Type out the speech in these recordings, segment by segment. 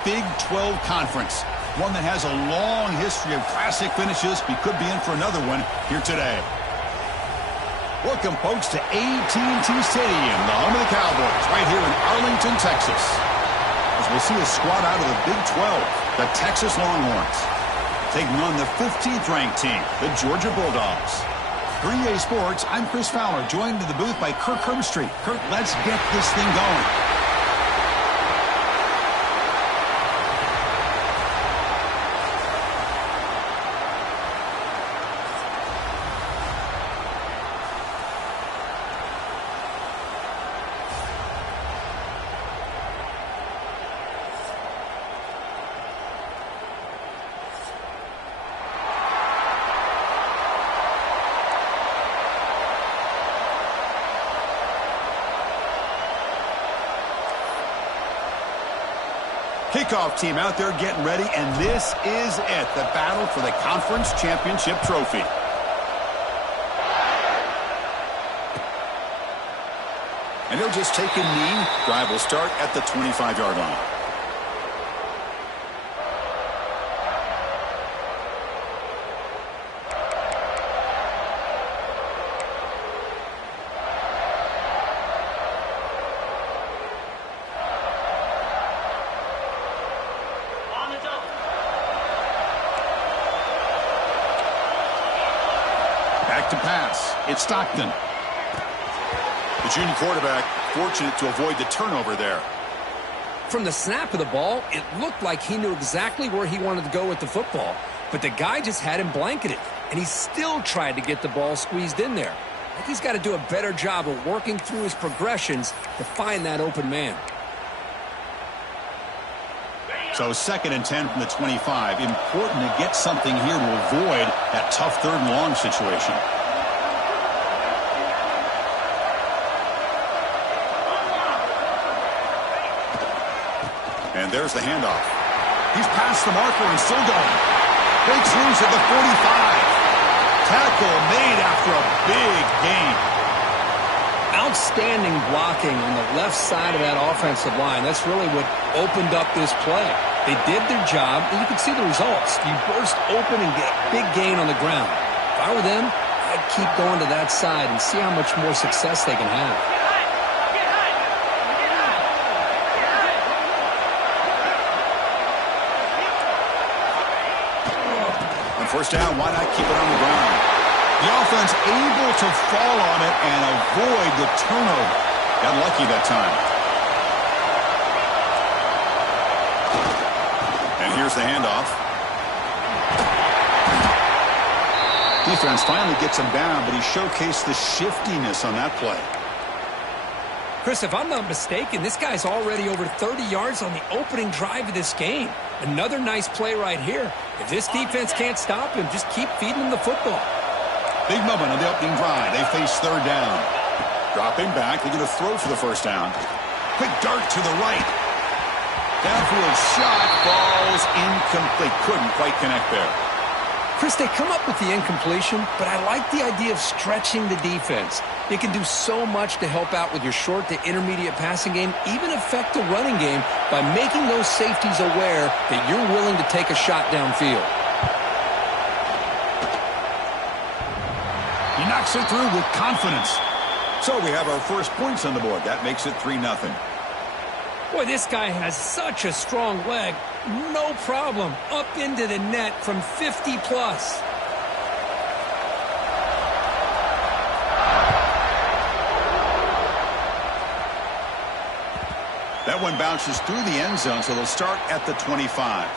Big 12 Conference, one that has a long history of classic finishes. We could be in for another one here today. Welcome, folks, to AT&T Stadium, the home of the Cowboys, right here in Arlington, Texas. As we'll see a squad out of the Big 12, the Texas Longhorns, taking on the 15th-ranked team, the Georgia Bulldogs. 3A Sports, I'm Chris Fowler, joined in the booth by Kirk Herbstreit. Kirk, let's get this thing going. Kickoff team out there getting ready, and this is it, the battle for the conference championship trophy. And he'll just take a knee. Drive will start at the 25-yard line. To pass. It's Stockton. The junior quarterback fortunate to avoid the turnover there. From the snap of the ball, it looked like he knew exactly where he wanted to go with the football, but the guy just had him blanketed, and he still tried to get the ball squeezed in there. I think he's got to do a better job of working through his progressions to find that open man. So 2nd and 10 from the 25. Important to get something here to avoid that tough 3rd and long situation. And there's the handoff. He's past the marker and still going. Breaks loose at the 45. Tackle made after a big gain. Outstanding blocking on the left side of that offensive line. That's really what opened up this play. They did their job, and you can see the results. You burst open and get a big gain on the ground. If I were them, I'd keep going to that side and see how much more success they can have. On 1st down, why not keep it on the ground? The offense able to fall on it and avoid the turnover. Got lucky that time. And here's the handoff. Defense finally gets him down, but he showcased the shiftiness on that play. Chris, if I'm not mistaken, this guy's already over 30 yards on the opening drive of this game. Another nice play right here. If this defense can't stop him, just keep feeding him the football. Big moment on the opening drive. They face 3rd down. Dropping back. They're going to throw for the 1st down. Quick dart to the right. Downfield shot falls incomplete. Couldn't quite connect there. Chris, they come up with the incompletion, but I like the idea of stretching the defense. It can do so much to help out with your short to intermediate passing game, even affect the running game by making those safeties aware that you're willing to take a shot downfield. He knocks it through with confidence. So we have our first points on the board. That makes it 3-0. Boy, this guy has such a strong leg. No problem. Up into the net from 50-plus. That one bounces through the end zone, so they'll start at the 25.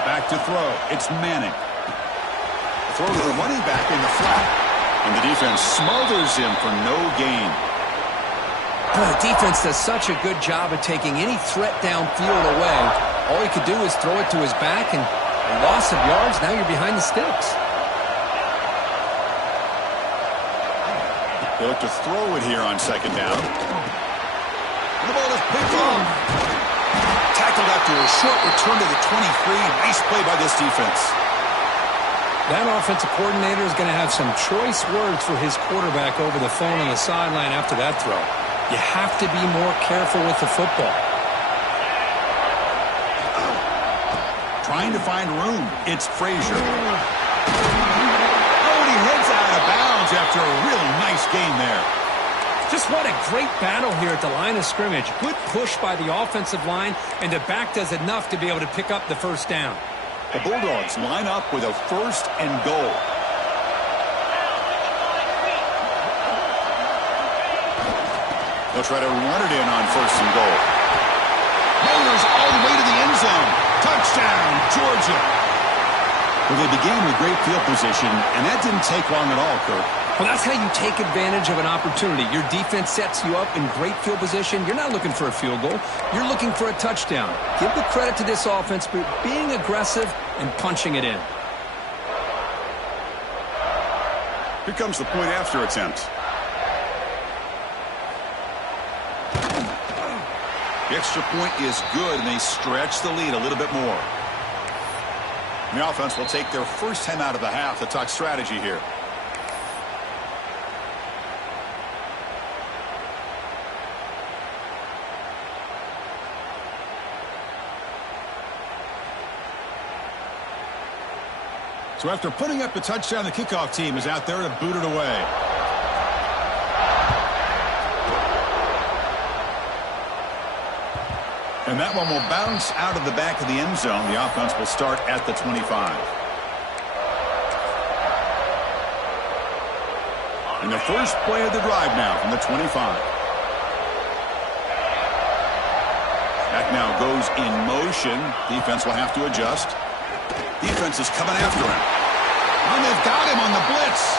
Back to throw. It's Manning. Throw to the running back in the flat. And the defense smothers him for no gain. Boy, the defense does such a good job of taking any threat downfield away. All he could do is throw it to his back, and a loss of yards, now you're behind the sticks. They look to throw it here on 2nd down. The ball is picked off. Tackled after a short return to the 23. Nice play by this defense. That offensive coordinator is going to have some choice words for his quarterback over the phone on the sideline after that throw. You have to be more careful with the football. Trying to find room. It's Frazier. Oh, and he heads out of bounds after a really nice gain there. Just what a great battle here at the line of scrimmage. Good push by the offensive line, and the back does enough to be able to pick up the first down. The Bulldogs line up with a 1st and goal. They'll try to run it in on 1st and goal. Motors all the way to the end zone. Touchdown, Georgia. Well, they began with great field position, and that didn't take long at all, Kurt. Well, that's how you take advantage of an opportunity. Your defense sets you up in great field position. You're not looking for a field goal. You're looking for a touchdown. Give the credit to this offense for being aggressive and punching it in. Here comes the point after attempt. The extra point is good, and they stretch the lead a little bit more. And the offense will take their first 10 out of the half to talk strategy here. So after putting up the touchdown, the kickoff team is out there to boot it away. And that one will bounce out of the back of the end zone. The offense will start at the 25. And the first play of the drive now from the 25. That now goes in motion. Defense will have to adjust. Defense is coming after him. And they've got him on the blitz.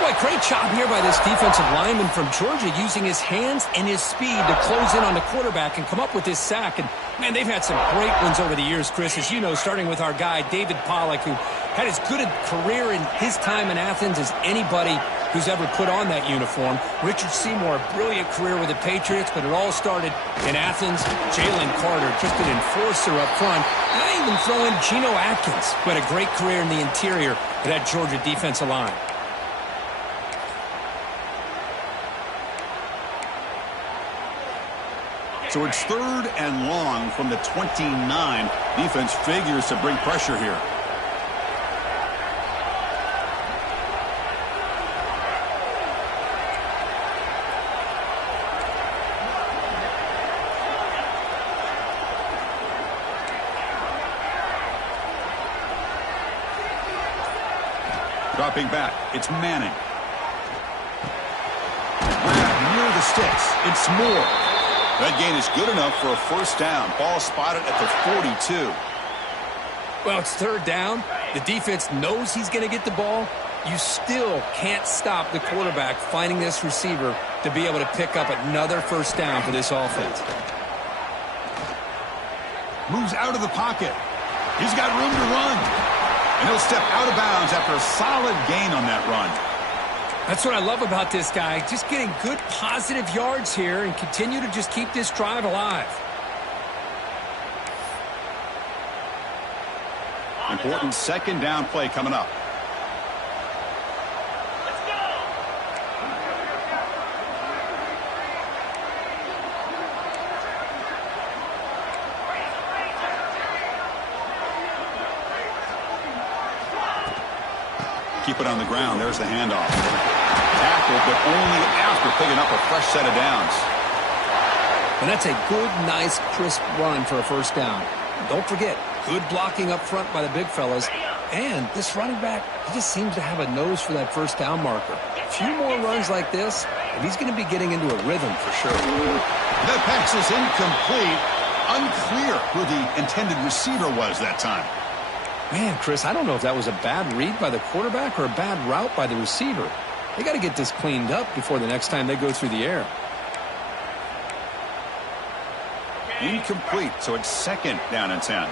Boy, great job here by this defensive lineman from Georgia using his hands and his speed to close in on the quarterback and come up with this sack. And, man, they've had some great ones over the years, Chris, as you know, starting with our guy, David Pollack, who had as good a career in his time in Athens as anybody who's ever put on that uniform. Richard Seymour, a brilliant career with the Patriots, but it all started in Athens. Jalen Carter, just an enforcer up front. And I even throw in Geno Atkins, who had a great career in the interior of that Georgia defensive line. So it's 3rd and long from the 29. Defense figures to bring pressure here. Dropping back, it's Manning. Grab near the sticks. It's Moore. That gain is good enough for a first down. Ball spotted at the 42. Well, it's 3rd down. The defense knows he's going to get the ball. You still can't stop the quarterback finding this receiver to be able to pick up another first down for this offense. Moves out of the pocket. He's got room to run. And he'll step out of bounds after a solid gain on that run. That's what I love about this guy. Just getting good positive yards here and continue to just keep this drive alive. Important 2nd down play coming up. Keep it on the ground. There's the handoff. Tackled, but only after picking up a fresh set of downs. And that's a good, nice, crisp run for a first down. Don't forget, good blocking up front by the big fellas. And this running back, he just seems to have a nose for that first down marker. A few more runs like this, and he's going to be getting into a rhythm for sure. That pass is incomplete. Unclear who the intended receiver was that time. Man, Chris, I don't know if that was a bad read by the quarterback or a bad route by the receiver. They got to get this cleaned up before the next time they go through the air. Incomplete, so it's 2nd down and 10.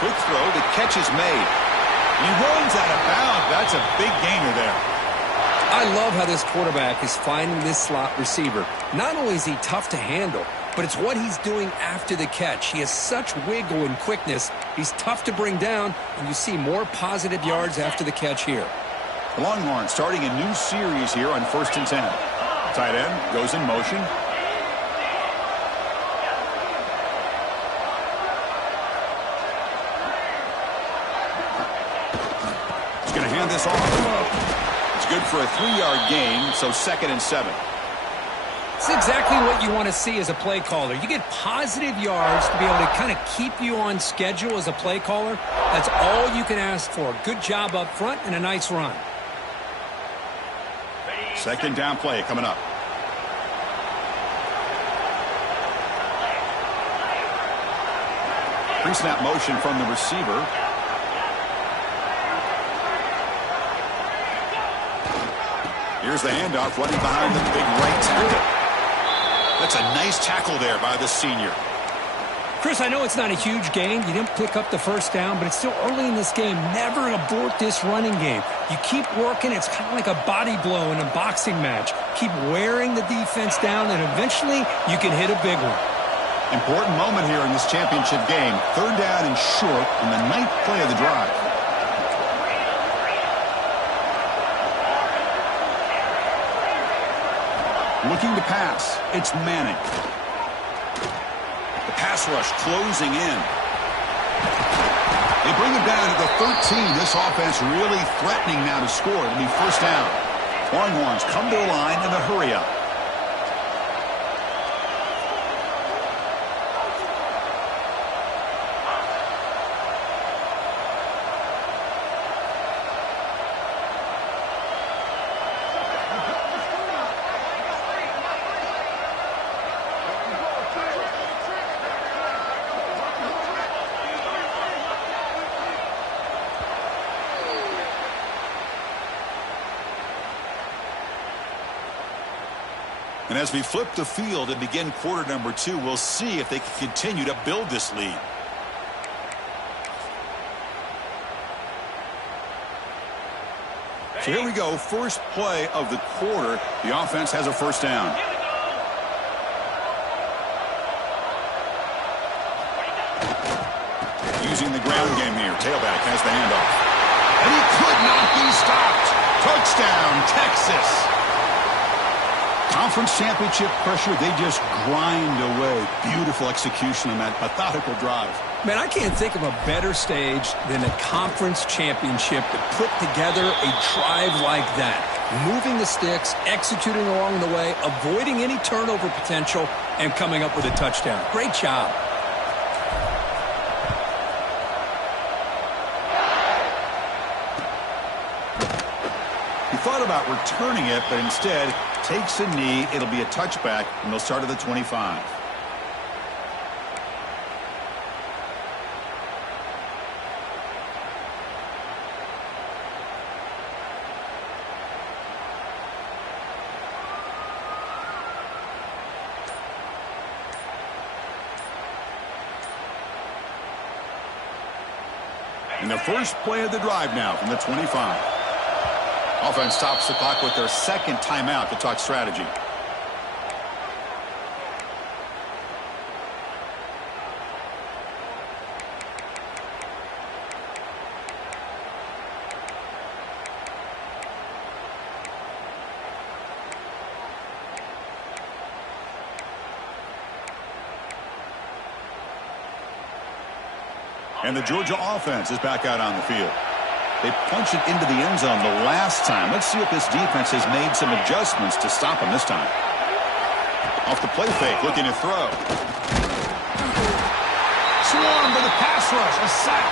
Quick throw, the catch is made. He runs out of bounds. That's a big gainer there. I love how this quarterback is finding this slot receiver. Not only is he tough to handle, but it's what he's doing after the catch. He has such wiggle and quickness. He's tough to bring down, and you see more positive yards after the catch here. The Longhorns starting a new series here on 1st and 10. Tight end goes in motion. He's going to hand this off. It's good for a 3-yard gain, so 2nd and 7. It's exactly what you want to see as a play caller. You get positive yards to be able to kind of keep you on schedule as a play caller. That's all you can ask for. Good job up front and a nice run. 2nd down play coming up. Pre-snap motion from the receiver. Here's the handoff, running behind the big right tackle. That's a nice tackle there by the senior. Chris, I know it's not a huge gain. You didn't pick up the first down, but it's still early in this game. Never abort this running game. You keep working. It's kind of like a body blow in a boxing match. Keep wearing the defense down, and eventually you can hit a big one. Important moment here in this championship game. 3rd down and short on the 9th play of the drive. Looking to pass. It's Manning. The pass rush closing in. They bring him down to the 13. This offense really threatening now to score. It'll be 1st down. Longhorns come to the line in a hurry up. And as we flip the field and begin quarter number 2, we'll see if they can continue to build this lead. So here we go, first play of the quarter. The offense has a 1st down. Using the ground game here. Tailback has the handoff. And he could not be stopped. Touchdown, Texas. Conference championship pressure, they just grind away. Beautiful execution on that methodical drive. Man, I can't think of a better stage than a conference championship to put together a drive like that. Moving the sticks, executing along the way, avoiding any turnover potential, and coming up with a touchdown. Great job. He thought about returning it, but instead takes a knee. It'll be a touchback, and they'll start at the 25. And the first play of the drive now from the 25. Offense stops the clock with their 2nd timeout to talk strategy. And the Georgia offense is back out on the field. They punched it into the end zone the last time. Let's see if this defense has made some adjustments to stop them this time. Off the play fake, looking to throw. Swarm to the pass rush, a sack.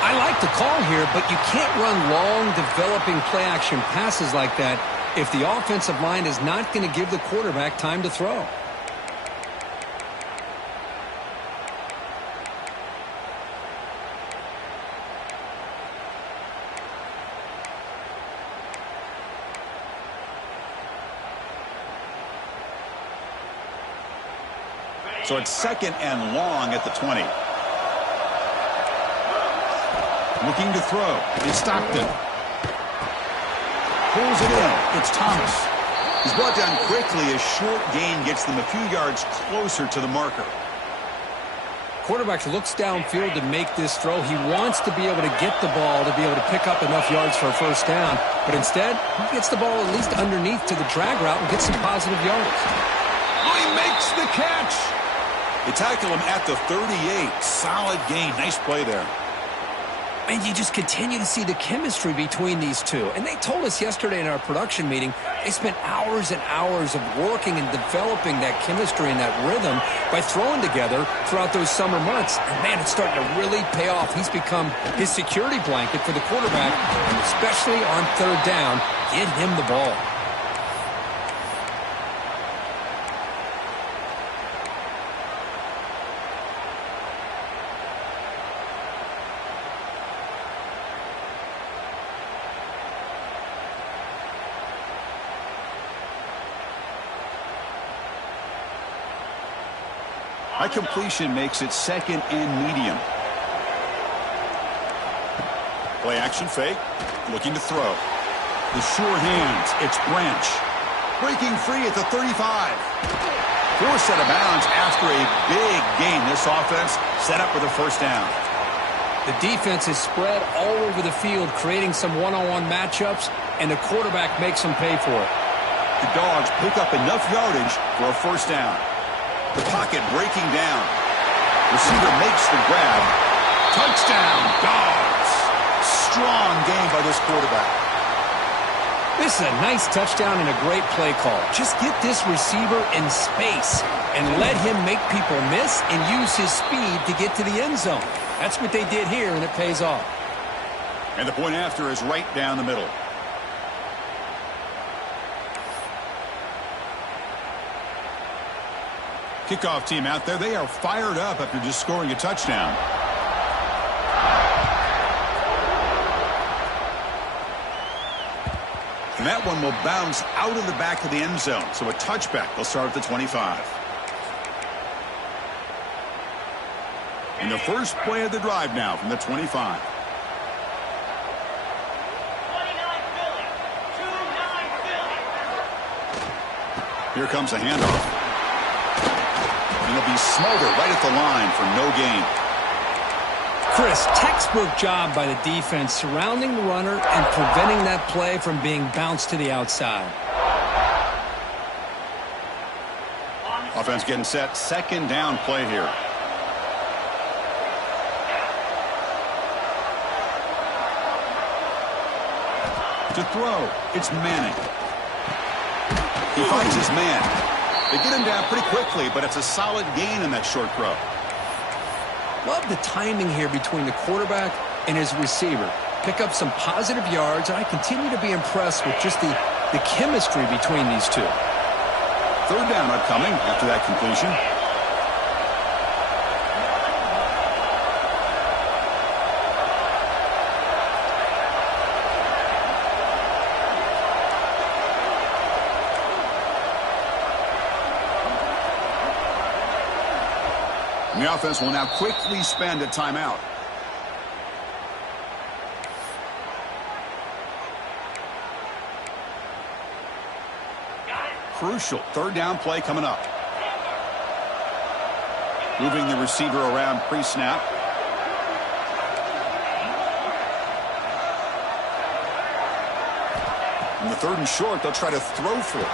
I like the call here, but you can't run long, developing play-action passes like that if the offensive line is not going to give the quarterback time to throw. So it's 2nd and long at the 20. Looking to throw. It's Stockton. Pulls it in. It's Thomas. He's brought down quickly. A short gain gets them a few yards closer to the marker. Quarterback looks downfield to make this throw. He wants to be able to get the ball to be able to pick up enough yards for a first down. But instead, he gets the ball at least underneath to the drag route and gets some positive yards. Oh, he makes the catch. They tackle him at the 38. Solid gain. Nice play there. And you just continue to see the chemistry between these two. And they told us yesterday in our production meeting, they spent hours and hours of working and developing that chemistry and that rhythm by throwing together throughout those summer months. And, man, it's starting to really pay off. He's become his security blanket for the quarterback, and especially on third down, get him the ball. High completion makes it second and medium. Play action fake. Looking to throw. The sure hands. It's Branch. Breaking free at the 35. Forced out of bounds after a big gain. This offense set up with a first down. The defense is spread all over the field, creating some one-on-one matchups, and the quarterback makes them pay for it. The Dogs pick up enough yardage for a first down. The pocket breaking down. Receiver makes the grab. Touchdown, Dogs. Strong game by this quarterback. This is a nice touchdown and a great play call. Just get this receiver in space and let him make people miss and use his speed to get to the end zone. That's what they did here, and it pays off. And the point after is right down the middle. Kickoff team out there. They are fired up after just scoring a touchdown. And that one will bounce out of the back of the end zone. So a touchback. They'll start at the 25. And the first play of the drive now from the 25. Here comes a handoff. And he'll be smothered right at the line for no gain. Chris, textbook job by the defense surrounding the runner and preventing that play from being bounced to the outside. Offense getting set. Second down play here. To throw, it's Manning. He finds his man. They get him down pretty quickly, but it's a solid gain in that short throw. Love the timing here between the quarterback and his receiver. Pick up some positive yards, and I continue to be impressed with just the chemistry between these two. Third down upcoming after that completion. And the offense will now quickly spend a timeout. Crucial third down play coming up. Moving the receiver around pre-snap. In the third and short, they'll try to throw for it.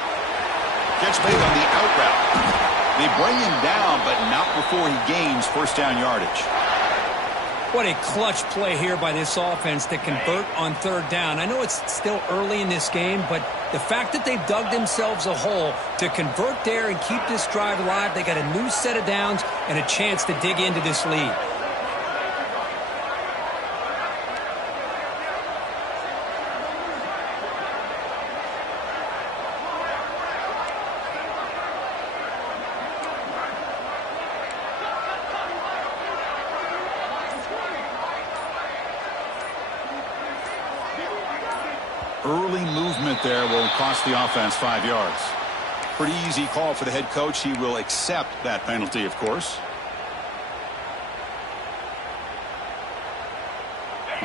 Catch made on the out route. They bring him down, but not before he gains first down yardage. What a clutch play here by this offense to convert on third down. I know it's still early in this game, but the fact that they've dug themselves a hole to convert there and keep this drive alive, they got a new set of downs and a chance to dig into this lead. Early movement there will cost the offense 5 yards. Pretty easy call for the head coach. He will accept that penalty, of course.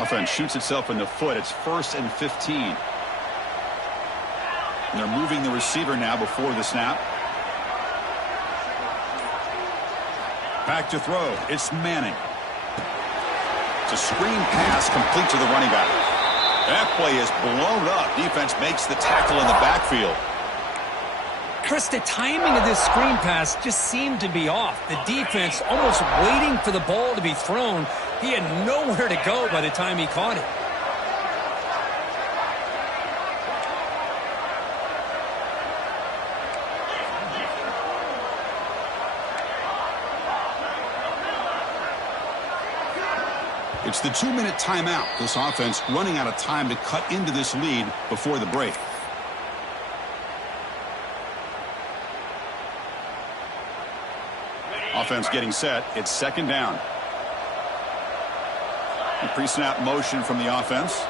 Offense shoots itself in the foot. It's 1st and 15. And they're moving the receiver now before the snap. Back to throw. It's Manning. It's a screen pass complete to the running back. That play is blown up. Defense makes the tackle in the backfield. Chris, the timing of this screen pass just seemed to be off. The defense almost waiting for the ball to be thrown. He had nowhere to go by the time he caught it. It's the 2-minute timeout. This offense running out of time to cut into this lead before the break. Offense getting set. It's 2nd down. The pre-snap motion from the offense.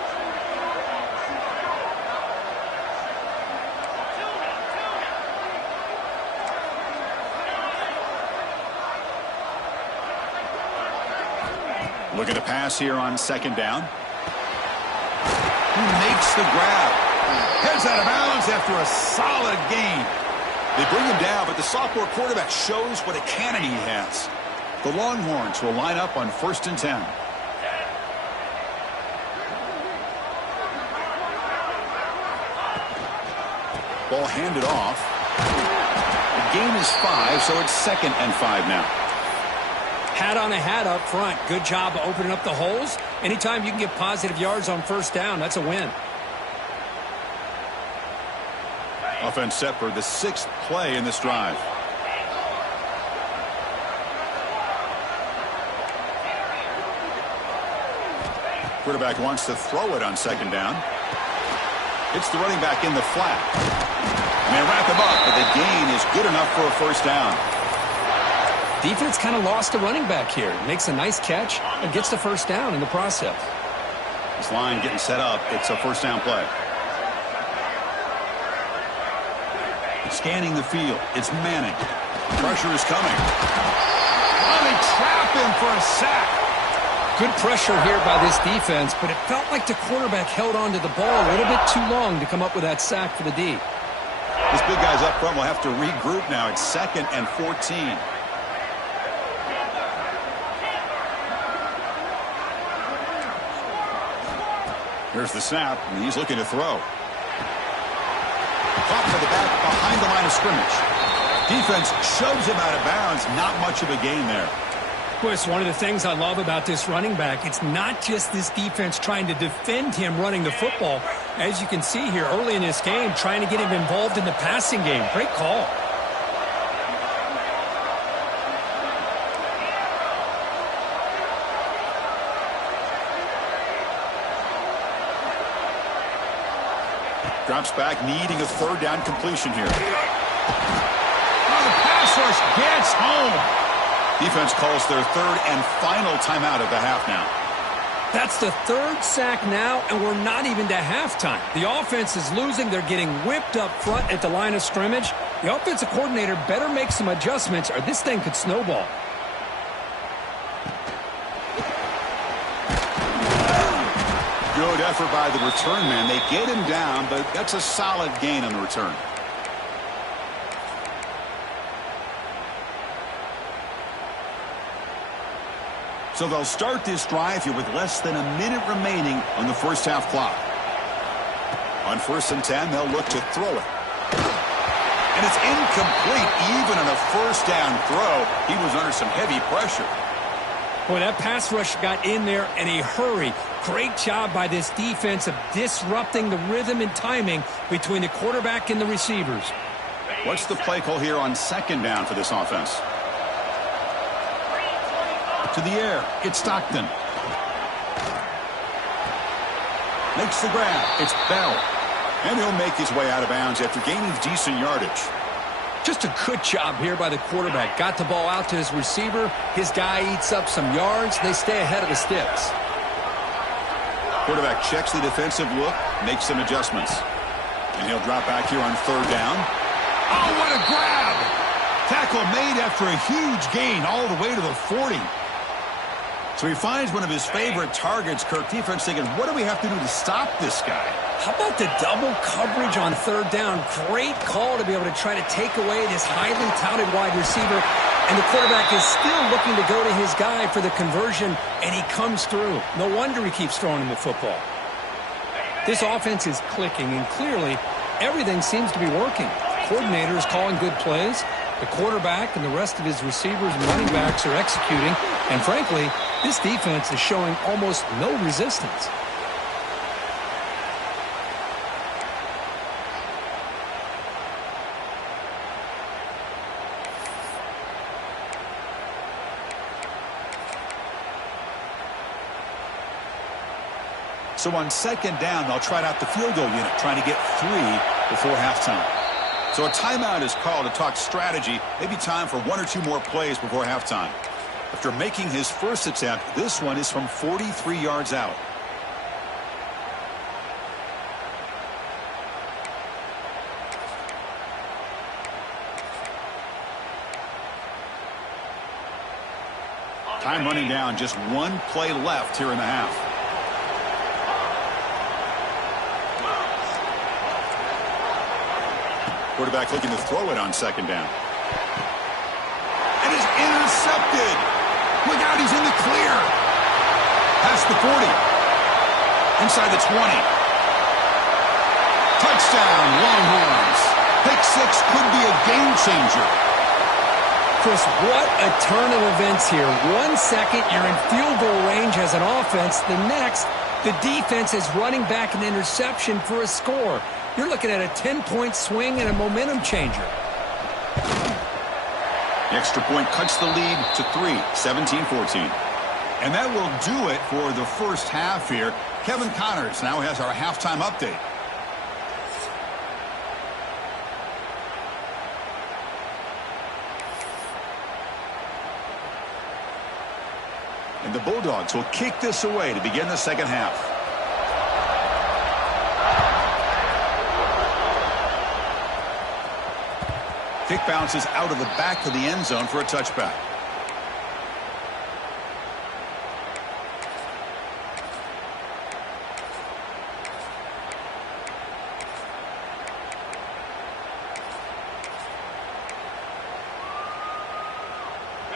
Looking to pass here on 2nd down. He makes the grab. Heads out of bounds after a solid gain. They bring him down, but the sophomore quarterback shows what a cannon he has. The Longhorns will line up on 1st and 10. Ball handed off. The gain is 5, so it's 2nd and 5 now. Hat on a hat up front. Good job of opening up the holes. Anytime you can get positive yards on 1st down, that's a win. Offense set for the 6th play in this drive. Quarterback wants to throw it on 2nd down. It's the running back in the flat. And they wrap him up, but the gain is good enough for a 1st down. Defense kind of lost a running back here. Makes a nice catch and gets the 1st down in the process. This line getting set up. It's a 1st down play. Scanning the field. It's Manning. Pressure is coming. Oh, they trap him for a sack. Good pressure here by this defense, but it felt like the quarterback held on to the ball a little bit too long to come up with that sack for the D. These big guys up front will have to regroup now. It's 2nd and 14. Here's the snap, and he's looking to throw. Caught for the back behind the line of scrimmage. Defense shoves him out of bounds. Not much of a gain there. Chris, one of the things I love about this running back, it's not just this defense trying to defend him running the football. As you can see here early in this game, trying to get him involved in the passing game. Great call. Drops back, needing a 3rd down completion here. Oh, the pass rush gets home. Defense calls their 3rd and final timeout of the half now. That's the 3rd sack now, and we're not even to halftime. The offense is losing. They're getting whipped up front at the line of scrimmage. The offensive coordinator better make some adjustments, or this thing could snowball. Good effort by the return man. They get him down, but that's a solid gain on the return. So they'll start this drive here with less than a minute remaining on the 1st half clock. On 1st and 10, they'll look to throw it. And it's incomplete. Even on a 1st down throw, he was under some heavy pressure. Boy, that pass rush got in there in a hurry. Great job by this defense of disrupting the rhythm and timing between the quarterback and the receivers. What's the play call here on 2nd down for this offense? To the air. It's Stockton. Makes the grab. It's Bell. And he'll make his way out of bounds after gaining decent yardage. Just a good job here by the quarterback. Got the ball out to his receiver. His guy eats up some yards. They stay ahead of the sticks. Quarterback checks the defensive look, makes some adjustments. And he'll drop back here on 3rd down. Oh, what a grab! Tackle made after a huge gain all the way to the 40. So he finds one of his favorite targets. Kirk, defense thinking, what do we have to do to stop this guy? How about the double coverage on third down? Great call to be able to try to take away this highly touted wide receiver. And the quarterback is still looking to go to his guy for the conversion, and he comes through. No wonder he keeps throwing him the football. This offense is clicking, and clearly everything seems to be working. The coordinator is calling good plays. The quarterback and the rest of his receivers and running backs are executing. And frankly, this defense is showing almost no resistance. So on second down, they'll try out the field goal unit, trying to get 3 before halftime. So a timeout is called to talk strategy. Maybe time for 1 or 2 more plays before halftime. After making his first attempt, this one is from 43 yards out. Time running down, just 1 play left here in the half. Quarterback looking to throw it on second down. And is intercepted. Look out, he's in the clear. Past the 40. Inside the 20. Touchdown, Longhorns. Pick 6 could be a game changer. Chris, what a turn of events here. 1 second, you're in field goal range as an offense. The next, the defense is running back an interception for a score. You're looking at a 10-point swing and a momentum changer. The extra point cuts the lead to 3, 17-14. And that will do it for the first half here. Kevin Connors now has our halftime update. And the Bulldogs will kick this away to begin the second half. Kick bounces out of the back of the end zone for a touchback.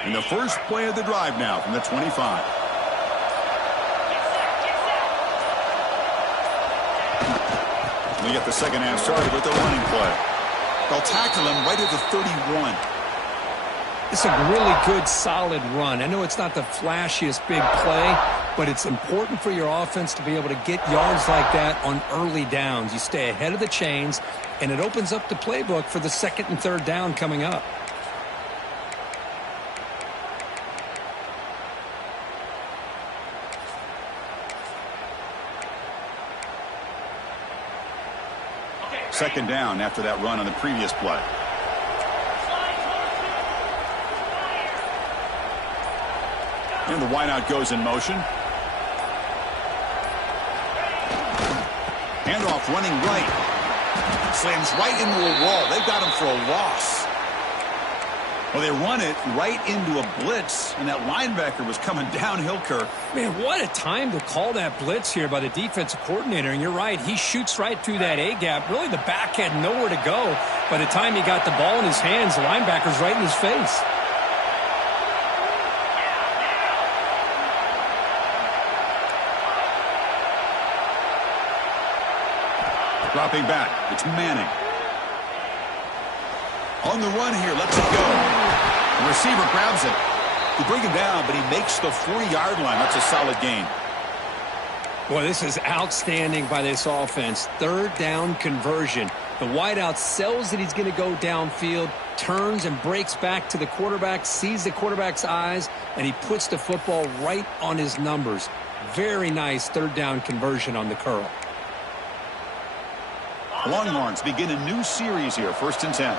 And the first play of the drive now from the 25. We get the second half started with the running play. They'll tackle him right at the 31. It's a really good, solid run. I know it's not the flashiest big play, but it's important for your offense to be able to get yards like that on early downs. You stay ahead of the chains, and it opens up the playbook for the second and third down coming up. Second down after that run on the previous play. And the wideout goes in motion. Handoff running right. Slams right into a wall. They've got him for a loss. Well, they run it right into a blitz, and that linebacker was coming downhill, Kirk. Man, what a time to call that blitz here by the defensive coordinator. And you're right, he shoots right through that A-gap. Really, the back had nowhere to go. By the time he got the ball in his hands, the linebacker's right in his face. Dropping back, it's Manning. On the run here, lets it go. The receiver grabs it. They bring him down, but he makes the 40-yard line. That's a solid gain. Boy, this is outstanding by this offense. Third down conversion. The wideout sells that he's going to go downfield, turns and breaks back to the quarterback, sees the quarterback's eyes, and he puts the football right on his numbers. Very nice third down conversion on the curl. Longhorns begin a new series here, 1st and 10.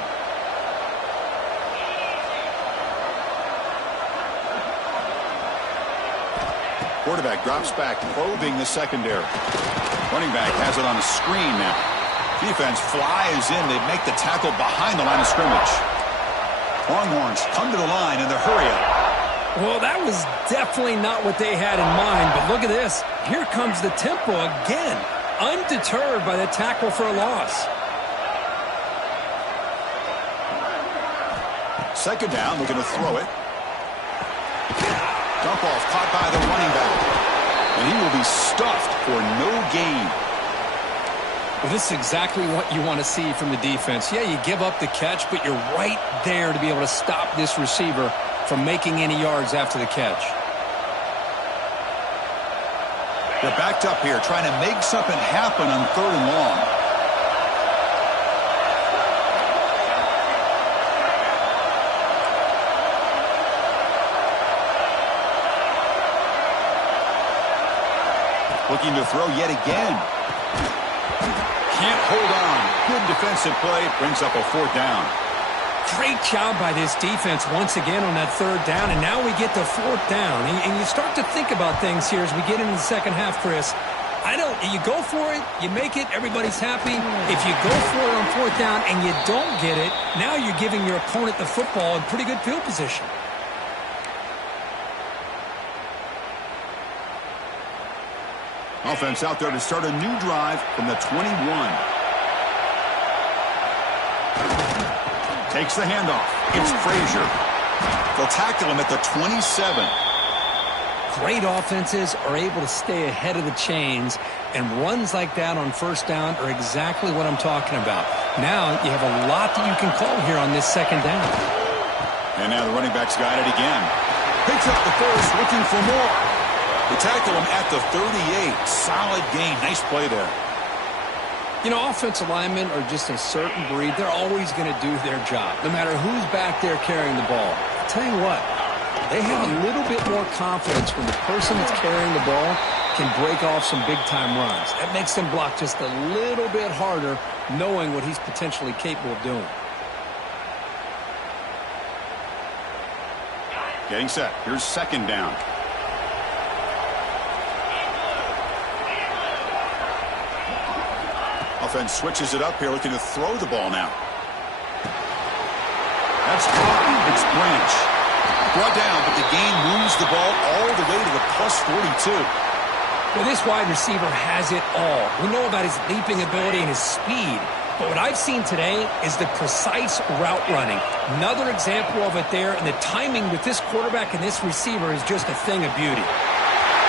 Quarterback drops back, probing the secondary. Running back has it on a screen now. Defense flies in. They make the tackle behind the line of scrimmage. Longhorns come to the line in the hurry up. Well, that was definitely not what they had in mind, but look at this. Here comes the tempo again, undeterred by the tackle for a loss. Second down, looking to throw it. Dump off caught by the running back. And he will be stuffed for no gain. Well, this is exactly what you want to see from the defense. Yeah, you give up the catch, but you're right there to be able to stop this receiver from making any yards after the catch. They're backed up here, trying to make something happen on 3rd and long. Looking to throw yet again. Can't hold on. Good defensive play. Brings up a 4th down. Great job by this defense once again on that 3rd down, and now we get to 4th down. And you start to think about things here as we get into the second half, Chris. You go for it, you make it, everybody's happy. If you go for it on 4th down and you don't get it, now you're giving your opponent the football in pretty good field position. Offense out there to start a new drive from the 21. Takes the handoff. It's Frazier. They'll tackle him at the 27. Great offenses are able to stay ahead of the chains, and runs like that on 1st down are exactly what I'm talking about. Now you have a lot that you can call here on this 2nd down. And now the running back's got it again. Picks up the first, looking for more. They tackle him at the 38. Solid gain. Nice play there. You know, offensive linemen are just a certain breed. They're always going to do their job, no matter who's back there carrying the ball. I'll tell you what, they have a little bit more confidence when the person that's carrying the ball can break off some big-time runs. That makes them block just a little bit harder, knowing what he's potentially capable of doing. Getting set. Here's 2nd down. Offense switches it up here, looking to throw the ball now. That's caught. It's Branch. Brought down, but the gain moves the ball all the way to the +42. Well, this wide receiver has it all. We know about his leaping ability and his speed, but what I've seen today is the precise route running. Another example of it there, and the timing with this quarterback and this receiver is just a thing of beauty.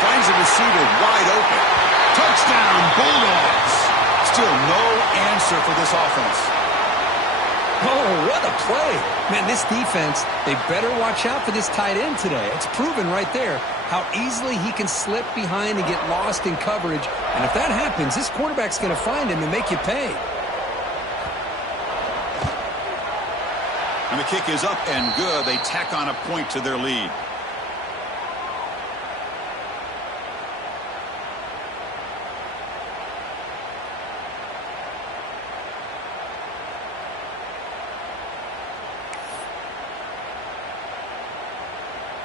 Finds a receiver wide open. Touchdown, Bulldogs. Still no answer for this offense. Oh, what a play. Man, this defense, they better watch out for this tight end today. It's proven right there how easily he can slip behind and get lost in coverage. And if that happens, this quarterback's going to find him and make you pay. And the kick is up and good. They tack on a point to their lead.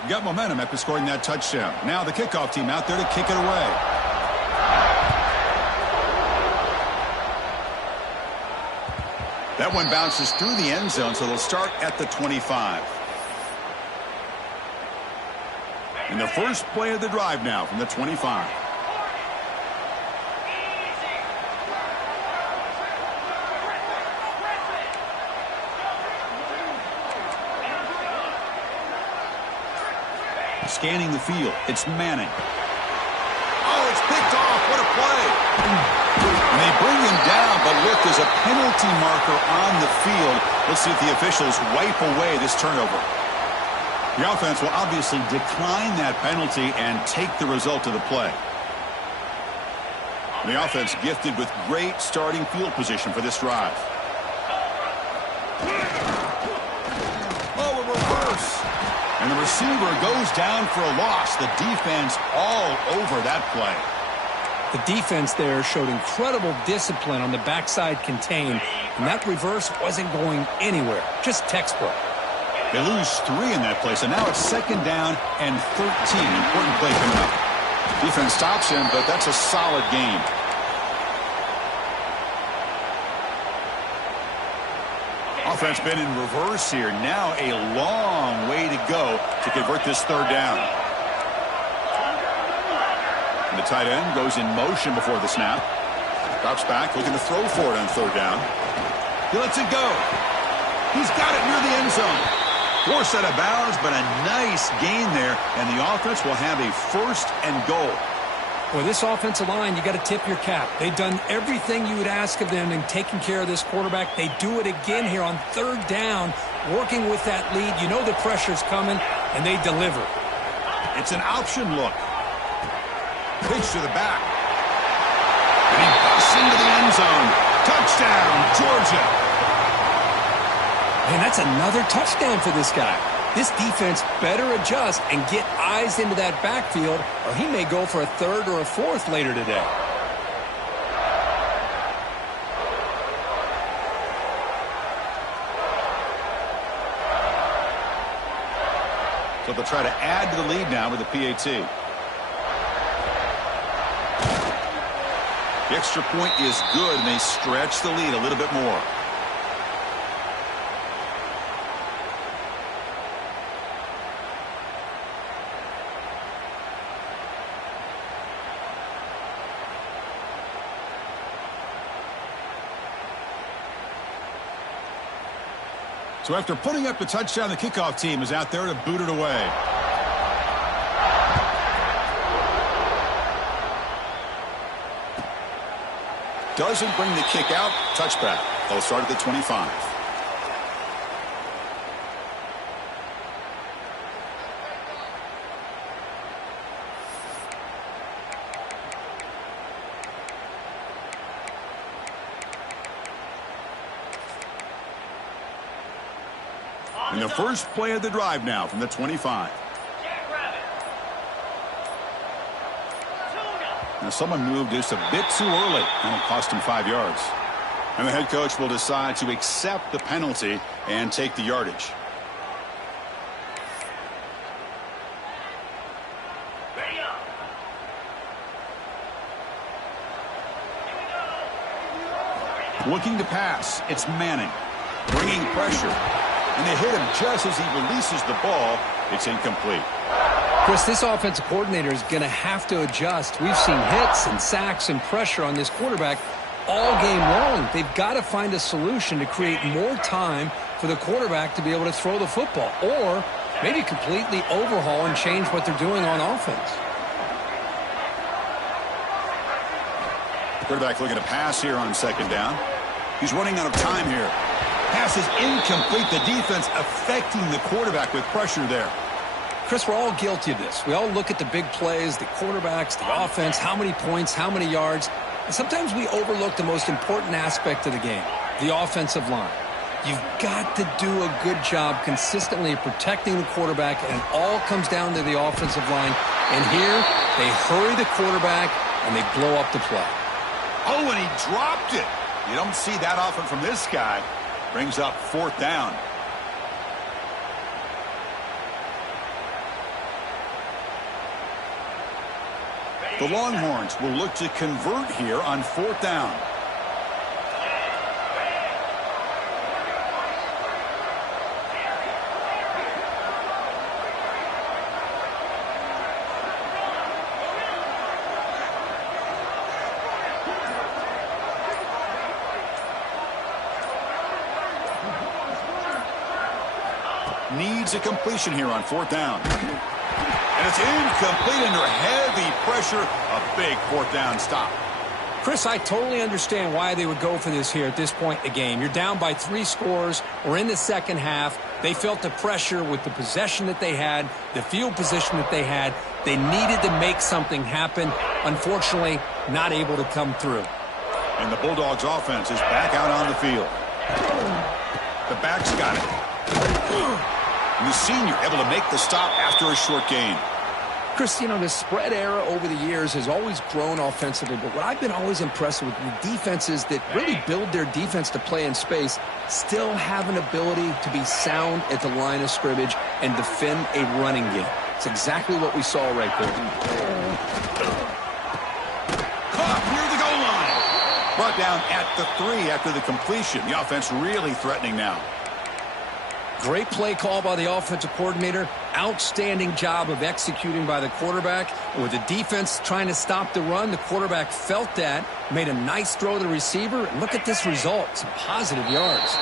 Got momentum after scoring that touchdown. Now the kickoff team out there to kick it away. That one bounces through the end zone, so they'll start at the 25. And the first play of the drive now from the 25. Scanning the field. It's Manning. Oh, it's picked off. What a play. And they bring him down, but look, there's a penalty marker on the field. Let's see if the officials wipe away this turnover. The offense will obviously decline that penalty and take the result of the play. The offense gifted with great starting field position for this drive. Oh, a reverse. And the receiver goes down for a loss. The defense all over that play. The defense there showed incredible discipline on the backside contain, and that reverse wasn't going anywhere. Just textbook. They lose 3 in that play, so now it's 2nd down and 13. Important play coming up. Defense stops him, but that's a solid game. Offense been in reverse here. Now a long way to go to convert this third down. And the tight end goes in motion before the snap. Drops back, looking to throw for it on third down. He lets it go. He's got it near the end zone. Forced out of bounds, but a nice gain there, and the offense will have a first and goal. Well, this offensive line, you got to tip your cap. They've done everything you would ask of them in taking care of this quarterback. They do it again here on third down, working with that lead. You know the pressure's coming, and they deliver. It's an option look. Pitch to the back. And he busts into the end zone. Touchdown, Georgia. Man, that's another touchdown for this guy. This defense better adjust and get eyes into that backfield, or he may go for a third or a fourth later today. So they'll try to add to the lead now with the PAT. The extra point is good, and they stretch the lead a little bit more. So after putting up the touchdown, the kickoff team is out there to boot it away. Doesn't bring the kick out. Touchback. They'll start at the 25. And the first play of the drive now from the 25. Now someone moved just a bit too early, and it cost him 5 yards. And the head coach will decide to accept the penalty and take the yardage. Looking to pass, it's Manning. Bringing pressure. And they hit him just as he releases the ball. It's incomplete. Chris, this offensive coordinator is going to have to adjust. We've seen hits and sacks and pressure on this quarterback all game long. They've got to find a solution to create more time for the quarterback to be able to throw the football, or maybe completely overhaul and change what they're doing on offense. Quarterback looking to pass here on second down. He's running out of time here. Pass is incomplete. The defense affecting the quarterback with pressure there. Chris, we're all guilty of this. We all look at the big plays, the quarterbacks, the offense, how many points, how many yards. And sometimes we overlook the most important aspect of the game, the offensive line. You've got to do a good job consistently protecting the quarterback, and it all comes down to the offensive line. And here, they hurry the quarterback, and they blow up the play. Oh, and he dropped it. You don't see that often from this guy. Brings up fourth down. The Longhorns will look to convert here on fourth down. Needs a completion here on fourth down. And it's incomplete under heavy pressure. A big fourth down stop. Chris, I totally understand why they would go for this here at this point in the game. You're down by 3 scores. We're in the second half. They felt the pressure with the possession that they had, the field position that they had. They needed to make something happen. Unfortunately, not able to come through. And the Bulldogs offense is back out on the field. The back's got it. And the senior able to make the stop after a short gain. Chris, you know, the spread era over the years has always grown offensively, but what I've been always impressed with the defenses that really build their defense to play in space still have an ability to be sound at the line of scrimmage and defend a running game. It's exactly what we saw right there. Caught near the goal line. Brought down at the 3 after the completion. The offense really threatening now. Great play call by the offensive coordinator. Outstanding job of executing by the quarterback. And with the defense trying to stop the run, the quarterback felt that, made a nice throw to the receiver. And look at this result. Some positive yards.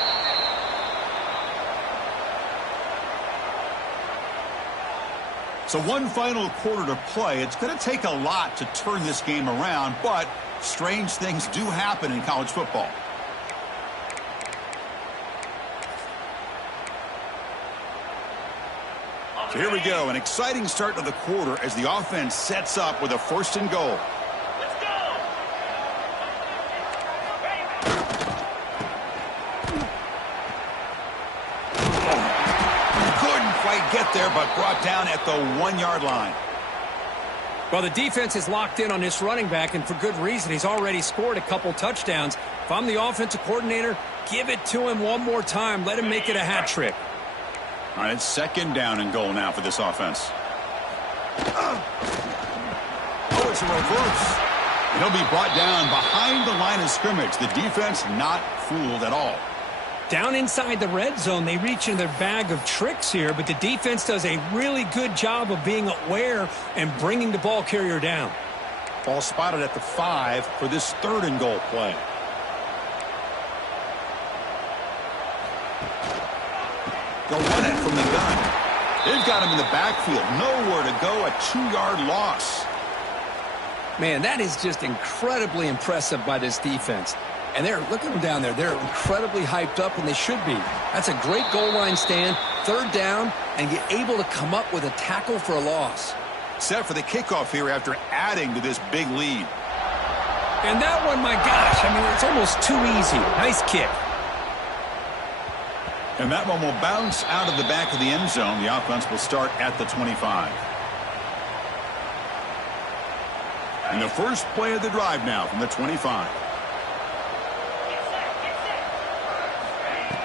So one final quarter to play. It's going to take a lot to turn this game around, but strange things do happen in college football. So here we go, an exciting start to the quarter as the offense sets up with a 1st and goal. Let's go! Couldn't quite get there, but brought down at the 1-yard line. Well, the defense is locked in on this running back, and for good reason. He's already scored a couple touchdowns. If I'm the offensive coordinator, give it to him one more time. Let him make it a hat trick. All right, it's 2nd down and goal now for this offense. Oh, it's a reverse. He'll be brought down behind the line of scrimmage. The defense not fooled at all. Down inside the red zone, they reach in their bag of tricks here, but the defense does a really good job of being aware and bringing the ball carrier down. Ball spotted at the 5 for this 3rd and goal play. They'll run it from the gun. They've got him in the backfield. Nowhere to go. A 2-yard loss. Man, that is just incredibly impressive by this defense. And look at them down there. They're incredibly hyped up, and they should be. That's a great goal line stand, 3rd down, and you're able to come up with a tackle for a loss. Set for the kickoff here after adding to this big lead. And that one, my gosh, I mean, it's almost too easy. Nice kick. And that one will bounce out of the back of the end zone. The offense will start at the 25. And the first play of the drive now from the 25.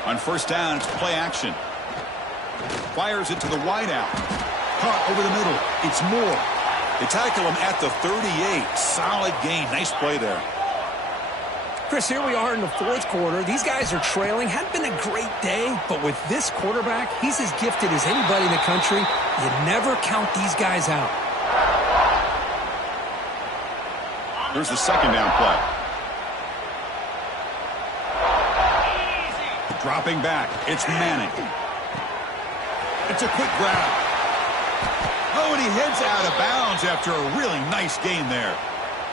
On 1st down, it's play action. Fires it to the wideout. Caught over the middle. It's Moore. They tackle him at the 38. Solid gain. Nice play there. Chris, here we are in the 4th quarter. These guys are trailing. Hadn't been a great day, but with this quarterback, he's as gifted as anybody in the country. You never count these guys out. Here's the 2nd down play. Dropping back. It's Manning. It's a quick grab. Oh, and he heads out of bounds after a really nice gain there.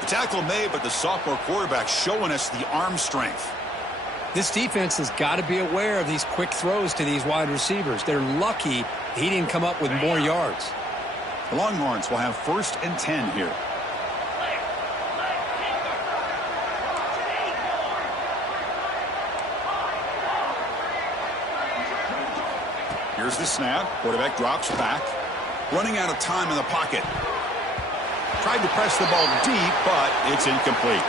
The tackle made, but the sophomore quarterback showing us the arm strength. This defense has got to be aware of these quick throws to these wide receivers. They're lucky he didn't come up with more yards. The Longhorns will have 1st and 10 here. Here's the snap. Quarterback drops back. Running out of time in the pocket. Tried to press the ball deep, but it's incomplete.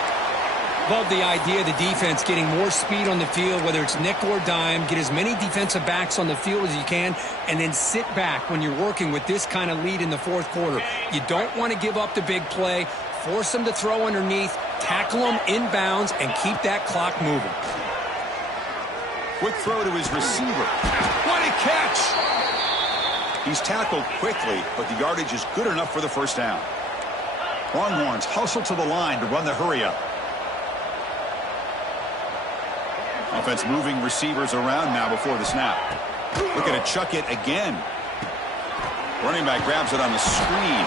Love the idea of the defense getting more speed on the field, whether it's nickel or dime. Get as many defensive backs on the field as you can, and then sit back when you're working with this kind of lead in the 4th quarter. You don't want to give up the big play. Force them to throw underneath, tackle them inbounds, and keep that clock moving. Quick throw to his receiver. What a catch! He's tackled quickly, but the yardage is good enough for the 1st down. Longhorns hustle to the line to run the hurry-up. Offense moving receivers around now before the snap. Looking to chuck it again. Running back grabs it on the screen.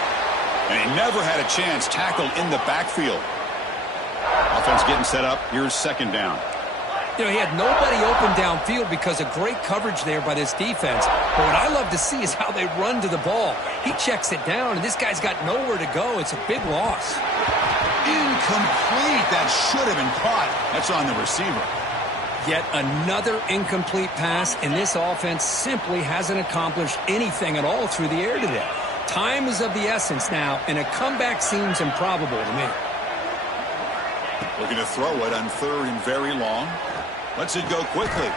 And he never had a chance. Tackled in the backfield. Offense getting set up. Here's 2nd down. You know, he had nobody open downfield because of great coverage there by this defense. But what I love to see is how they run to the ball. He checks it down, and this guy's got nowhere to go. It's a big loss. Incomplete. That should have been caught. That's on the receiver. Yet another incomplete pass, and this offense simply hasn't accomplished anything at all through the air today. Time is of the essence now, and a comeback seems improbable to me. Looking to throw it on 3rd and very long. Lets it go quickly.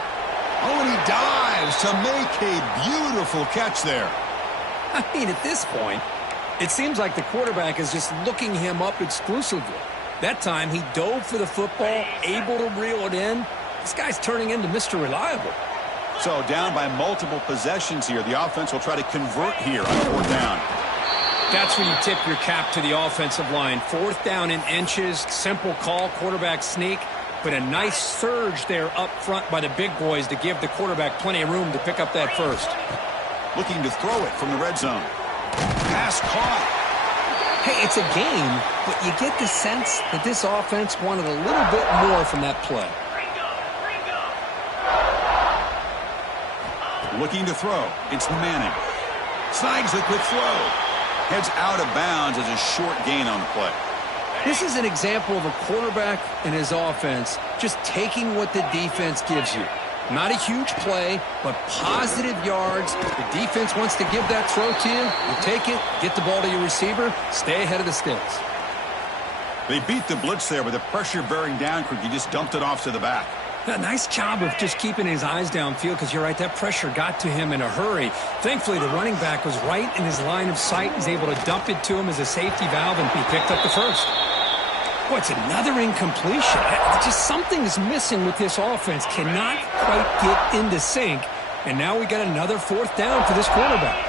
Oh, and he dives to make a beautiful catch there. I mean, at this point, it seems like the quarterback is just looking him up exclusively. That time, he dove for the football, able to reel it in. This guy's turning into Mr. Reliable. So down by multiple possessions here. The offense will try to convert here on 4th down. That's when you tip your cap to the offensive line. 4th down in inches, simple call, quarterback sneak, but a nice surge there up front by the big boys to give the quarterback plenty of room to pick up that first. Looking to throw it from the red zone. Pass caught. Hey, it's a game, but you get the sense that this offense wanted a little bit more from that play. Looking to throw. It's Manning. Snags the quick throw. Heads out of bounds as a short gain on the play. This is an example of a quarterback and his offense just taking what the defense gives you. Not a huge play, but positive yards. The defense wants to give that throw to you. You take it, get the ball to your receiver, stay ahead of the sticks. They beat the blitz there with the pressure bearing down. He just dumped it off to the back. A nice job of just keeping his eyes downfield because you're right, that pressure got to him in a hurry. Thankfully, the running back was right in his line of sight. He's able to dump it to him as a safety valve, and he picked up the first. Boy, it's another incompletion. Just something is missing with this offense. Cannot quite get into sync. And now we got another 4th down for this quarterback.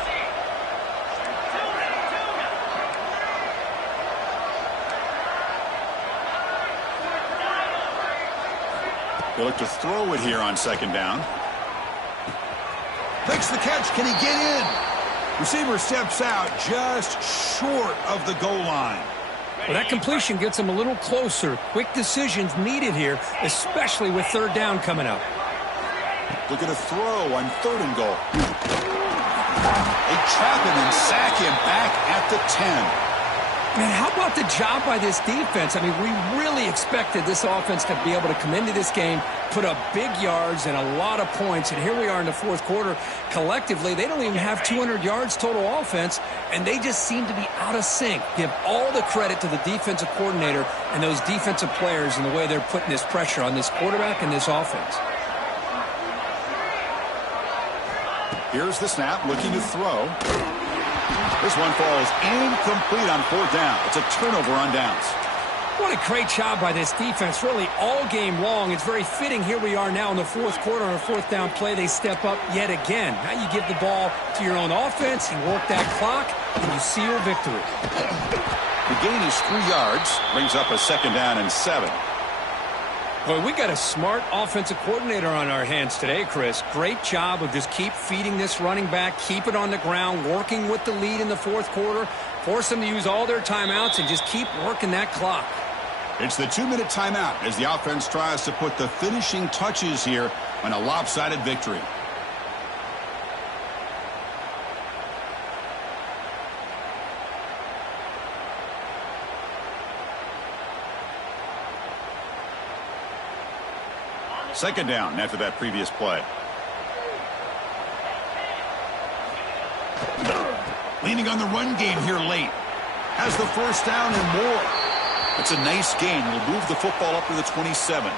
They look to throw it here on 2nd down. Makes the catch. Can he get in? Receiver steps out just short of the goal line. Well, that completion gets him a little closer. Quick decisions needed here, especially with 3rd down coming up. Look at a throw on 3rd and goal. They trap him and sack him back at the 10. Man, how about the job by this defense? I mean, we really expected this offense to be able to come into this game, put up big yards and a lot of points, and here we are in the 4th quarter. Collectively, they don't even have 200 yards total offense, and they just seem to be out of sync. Give all the credit to the defensive coordinator and those defensive players in the way they're putting this pressure on this quarterback and this offense. Here's the snap, looking to throw. This one falls incomplete on 4th down. It's a turnover on downs. What a great job by this defense, really all game long. It's very fitting. Here we are now in the 4th quarter on a 4th down play. They step up yet again. Now you give the ball to your own offense, you work that clock, and you seal victory. The gain is 3 yards, brings up a 2nd down and 7. Boy, we got a smart offensive coordinator on our hands today, Chris. Great job of just keep feeding this running back, keep it on the ground, working with the lead in the 4th quarter, force them to use all their timeouts, and just keep working that clock. It's the 2-minute timeout as the offense tries to put the finishing touches here on a lopsided victory. Second down after that previous play. Leaning on the run game here late. Has the 1st down and more. It's a nice gain. Will move the football up to the 27.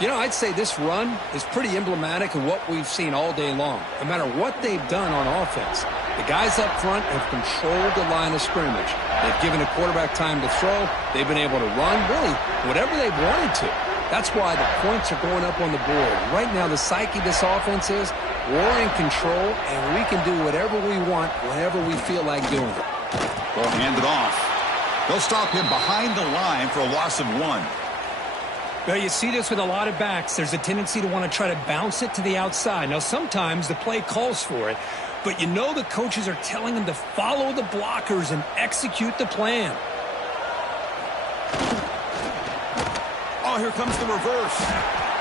You know, I'd say this run is pretty emblematic of what we've seen all day long. No matter what they've done on offense, the guys up front have controlled the line of scrimmage. They've given the quarterback time to throw. They've been able to run, really, whatever they've wanted to. That's why the points are going up on the board. Right now, the psyche of this offense is we're in control, and we can do whatever we want whenever we feel like doing it. Ball handed off. They'll stop him behind the line for a loss of 1. Well, you see this with a lot of backs. There's a tendency to want to try to bounce it to the outside. Now, sometimes the play calls for it, but you know the coaches are telling them to follow the blockers and execute the plan. Oh, here comes the reverse.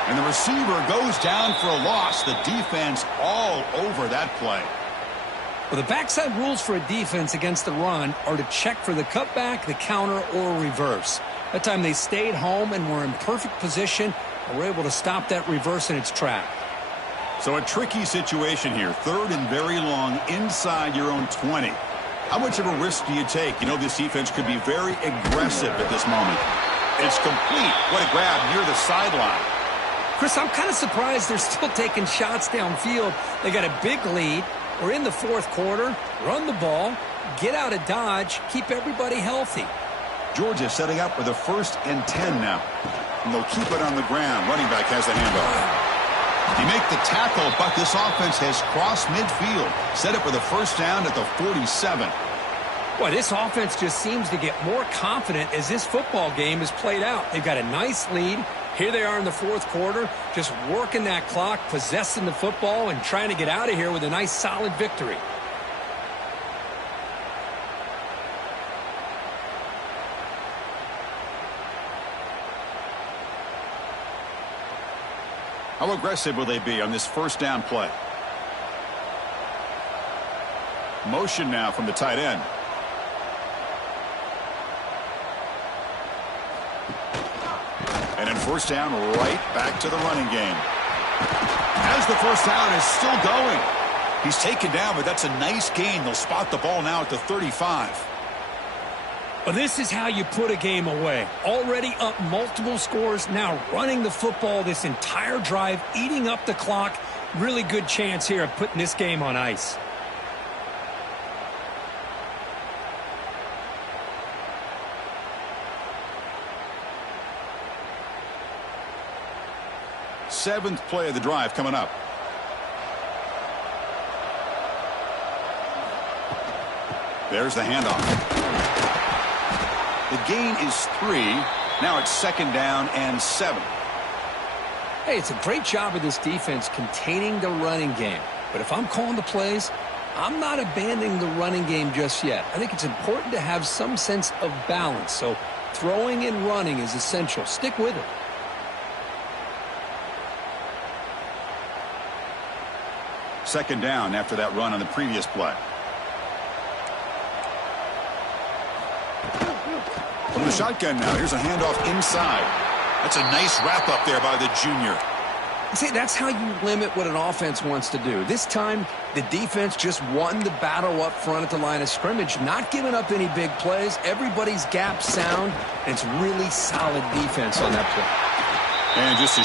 And the receiver goes down for a loss. The defense all over that play. Well, the backside rules for a defense against the run are to check for the cutback, the counter, or reverse. That time they stayed home and were in perfect position and were able to stop that reverse in its track. So a tricky situation here. 3rd and very long inside your own 20. How much of a risk do you take? You know this defense could be very aggressive at this moment. It's complete. What a grab near the sideline. Chris, I'm kind of surprised they're still taking shots downfield. They got a big lead. We're in the 4th quarter. Run the ball. Get out of Dodge. Keep everybody healthy. Georgia setting up with a 1st and 10 now. And they'll keep it on the ground. Running back has the handoff. You make the tackle, but this offense has crossed midfield. Set up with a first down at the 47. Boy, this offense just seems to get more confident as this football game is played out. They've got a nice lead. Here they are in the fourth quarter, just working that clock, possessing the football, and trying to get out of here with a nice, solid victory. How aggressive will they be on this first down play? Motion now from the tight end. And in first down, right back to the running game. As the first down is still going. He's taken down, but that's a nice gain. They'll spot the ball now at the 35. Well, this is how you put a game away. Already up multiple scores, now running the football this entire drive, eating up the clock. Really good chance here of putting this game on ice. Seventh play of the drive coming up. There's the handoff. The gain is 3. Now it's second down and 7. Hey, it's a great job of this defense containing the running game. But if I'm calling the plays, I'm not abandoning the running game just yet. I think it's important to have some sense of balance. So throwing and running is essential. Stick with it. Second down after that run on the previous play. From the shotgun now, here's a handoff inside. That's a nice wrap up there by the junior. See, that's how you limit what an offense wants to do. This time, the defense just won the battle up front at the line of scrimmage, not giving up any big plays. Everybody's gap sound, and it's really solid defense on that play. And just a